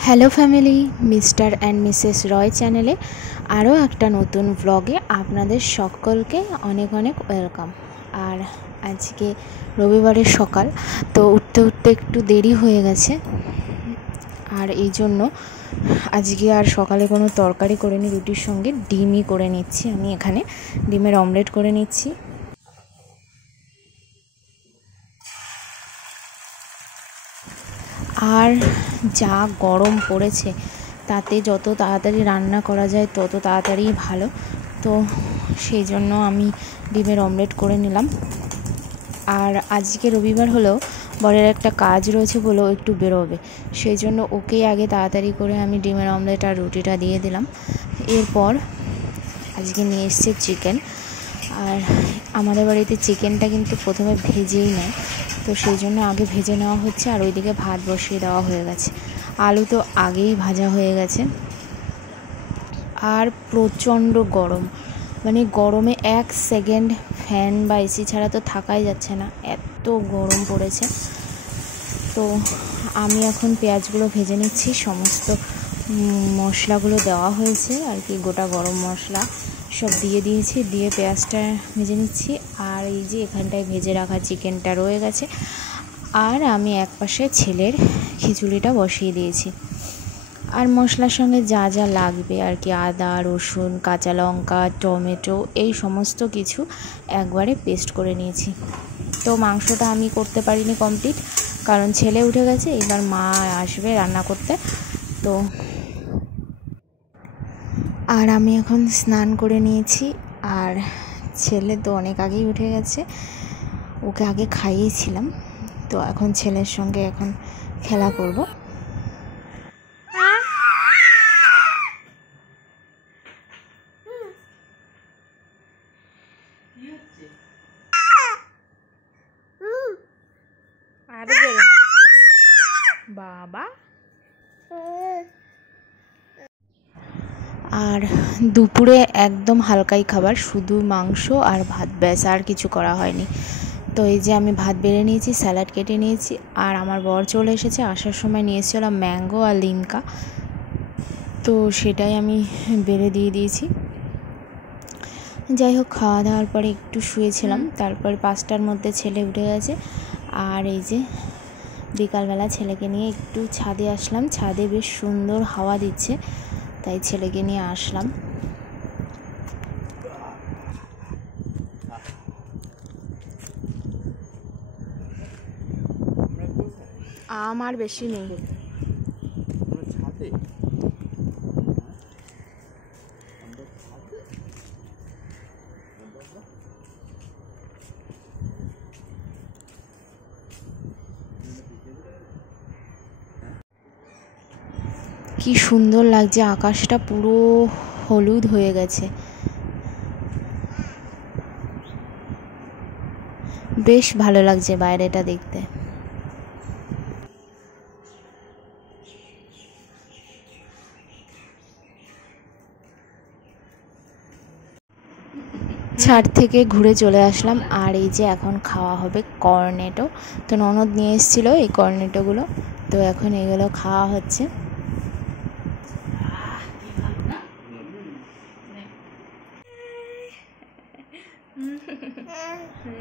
Hello family, Mr and Mrs Roy চ্যানেলে আরও একটা নতুন ব্লগে আপনাদের সকলকে অনেক অনেক ওয়েলকাম। আর আজকে রবিবারের সকাল, তো উঠতে উঠতে একটু দেরি হয়ে গেছে, আর এই জন্য আজকে আর সকালে কোনো তরকারি করে নি, রুটির সঙ্গে ডিমই করে নিচ্ছি। আমি এখানে ডিমের অমলেট করে নিচ্ছি। আর যা গরম পড়েছে, তাতে যত তাড়াতাড়ি রান্না করা যায় তত তাড়াতাড়ি ভালো। তো সেই জন্য আমি ডিমের অমলেট করে নিলাম। আর আজকে রবিবার হলেও বরের একটা কাজ রয়েছে বলেও একটু বেরোবে, সেই জন্য ওকেই আগে তাড়াতাড়ি করে আমি ডিমের অমলেট আর রুটিটা দিয়ে দিলাম। এরপর আজকে নিয়ে এসছে চিকেন, আর আমাদের বাড়িতে চিকেনটা কিন্তু প্রথমে ভেজেই নেয়, তো সেই জন্য আগে ভেজে নেওয়া হচ্ছে। আর ওইদিকে ভাত বসিয়ে দেওয়া হয়ে গেছে, আলু তো আগেই ভাজা হয়ে গেছে। আর প্রচণ্ড গরম, মানে গরমে এক সেকেন্ড ফ্যান বা এসি ছাড়া তো থাকাই যাচ্ছে না, এত গরম পড়েছে। তো আমি এখন পেঁয়াজগুলো ভেজে নিচ্ছি, সমস্ত মশলাগুলো দেওয়া হয়েছে আর কি, গোটা গরম মশলা সব দিয়ে দিয়েছি, দিয়ে পেঁয়াজটা ভেজে নিচ্ছি। আর এই যে এখানটায় ভেজে রাখা চিকেনটা রয়ে গেছে, আর আমি একপাশে ছেলের খিচুড়িটা বসিয়ে দিয়েছি। আর মশলার সঙ্গে যা যা লাগবে আর কি, আদা, রসুন, কাঁচা লঙ্কা, টমেটো, এই সমস্ত কিছু একবারে পেস্ট করে নিয়েছি। তো মাংসটা আমি করতে পারিনি কমপ্লিট, কারণ ছেলে উঠে গেছে, এবার মা আসবে রান্না করতে। তো আর আমি এখন স্নান করে নিয়েছি, আর ছেলে তো অনেক আগেই উঠে গেছে, ওকে আগে খাইয়েছিলাম। তো এখন ছেলের সঙ্গে এখন খেলা করব। বাবা আর দুপুরে একদম হালকাই খাবার, শুধু মাংস আর ভাত, ব্যাস, আর কিছু করা হয়নি। তো এই যে আমি ভাত বেড়ে নিয়েছি, স্যালাড কেটে নিয়েছি, আর আমার বর চলে এসেছে। আসার সময় নিয়ে এসেছিলাম ম্যাঙ্গো আর লিমকা, তো সেটাই আমি বেড়ে দিয়ে দিয়েছি। যাই হোক, খাওয়া দাওয়ার পরে একটু শুয়েছিলাম, তারপর 5টার মধ্যে ছেলে উঠে গেছে। আর এই যে বিকালবেলা ছেলেকে নিয়ে একটু ছাদে আসলাম, ছাদে বেশ সুন্দর হাওয়া দিচ্ছে, তাই ছেলেকে নিয়ে আসলাম। আমার বেশি নেই। কি সুন্দর লাগছে, আকাশটা পুরো হলুদ হয়ে গেছে, বেশ ভালো লাগছে বাইরেটা দেখতে। ছাদ থেকে ঘুরে চলে আসলাম, আর এই যে এখন খাওয়া হবে কর্নেটো। তো ননদ নিয়ে এসেছিলো এই কর্নেটোগুলো, তো এখন এগুলো খাওয়া হচ্ছে।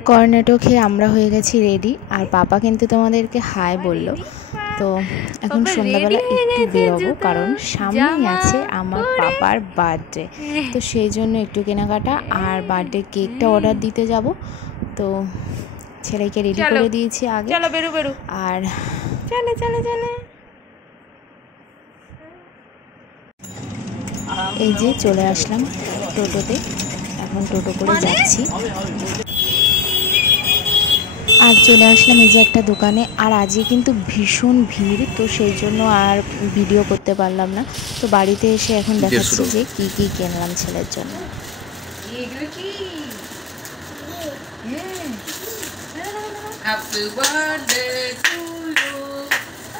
কর্নেটো খেয়ে আমরা হয়ে গেছি রেডি, আর পাপা কিন্তু তোমাদেরকে হাই বললো। তো এখন সন্ধ্যাবেলা একটু বেরোবো, কারণ সামনেই আছে আমার পাপার বার্থডে, তো সেই জন্য একটু কেনাকাটা, আর বার্থডে কেকটা অর্ডার দিতে যাব। তো ছেলেকে রেডি করে দিয়েছি আগে, আর এই যে চলে আসলাম টোটোতে, এখন টোটো করে যাচ্ছি। আর চলে আসলাম এই যে একটা দোকানে, আর আজকে কিন্তু ভীষণ ভিড়, তো সেই জন্য আর ভিডিও করতে পারলাম না। তো বাড়িতে এসে এখন দেখাচ্ছি যে কি কি কিনলাম ছেলের জন্য। Happy birthday to you.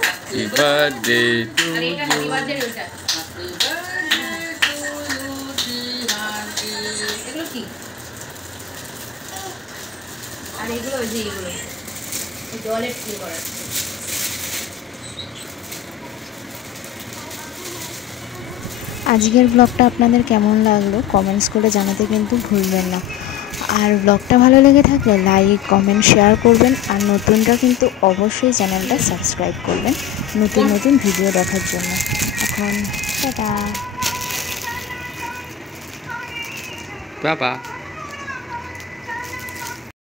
Happy birthday to you. Happy birthday to you, Jihanji. এগুলো কি? আর এগুলো ওই যে এগুলো জলের ফ্লেভার। আজকের ব্লগটা আপনাদের কেমন লাগলো কমেন্টস করে জানাতে কিন্তু ভুলবেন না। আর ব্লগটা ভালো লেগে থাকলে লাইক কমেন্ট শেয়ার করবেন। আর নতুনটা কিন্তু অবশ্যই চ্যানেলটা সাবস্ক্রাইব করবেন নতুন নতুন ভিডিও দেখার জন্য। এখন টাটা। বাবা।